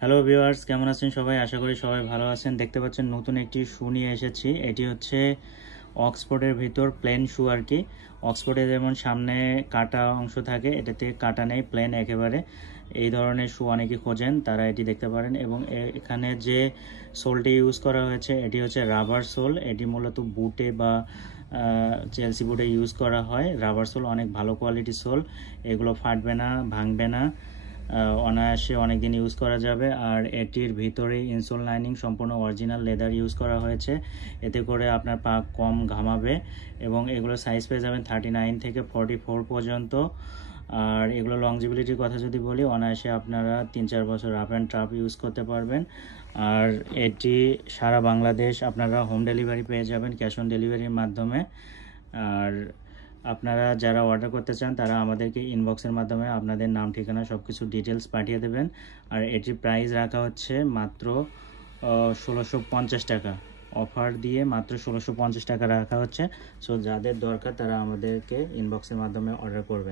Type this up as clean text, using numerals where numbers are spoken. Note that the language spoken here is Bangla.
হ্যালো ভিউয়ার্স, কেমন আছেন সবাই? আশা করি সবাই ভালো আছেন। দেখতে পাচ্ছেন নতুন একটি শু নিয়ে এসেছি। এটি হচ্ছে অক্সফোর্ডের ভিতর প্লেন শু আর কি। অক্সফোর্ডে যেমন সামনে কাটা অংশ থাকে, এটাতে কাটা নেই, প্লেন একেবারে। এই ধরনের শু অনেকেই খোঁজেন, তারা এটি দেখতে পারেন। এবং এখানে যে সোলটি ইউজ করা হয়েছে এটি হচ্ছে রাবার সোল। এটি মূলত বুটে বা চেলসি বুটে ইউজ করা হয়। রাবার সোল অনেক ভালো কোয়ালিটির সোল, এগুলো ফাটবে না, ভাঙবে না, অনায়াসে অনেক দিন ইউজ করা যাবে। আর এটির ভিতরে ইনসোল লাইনিং সম্পূর্ণ অরিজিনাল লেদার ইউজ করা হয়েছে, এতে করে আপনার পা কম ঘামাবে। এবং এগুলো সাইজ পেয়ে যাবেন 39 থেকে 44 পর্যন্ত। আর এগুলো লংজিবিলিটির কথা যদি বলি, অনায়াসে আপনারা 3-4 বছর আপ অ্যান্ড ট্রাপ ইউজ করতে পারবেন। আর এটি সারা বাংলাদেশ আপনারা হোম ডেলিভারি পেয়ে যাবেন, ক্যাশ অন ডেলিভারির মাধ্যমে। আর আপনারা যারা অর্ডার করতে চান তারা আমাদেরকে ইনবক্সের মাধ্যমে আপনাদের নাম, ঠিকানা, সব কিছু ডিটেলস পাঠিয়ে দেবেন। আর এটির প্রাইস রাখা হচ্ছে মাত্র 1650 টাকা। অফার দিয়ে মাত্র 1650 টাকা রাখা হচ্ছে। সো যাদের দরকার তারা আমাদেরকে ইনবক্সের মাধ্যমে অর্ডার করবেন।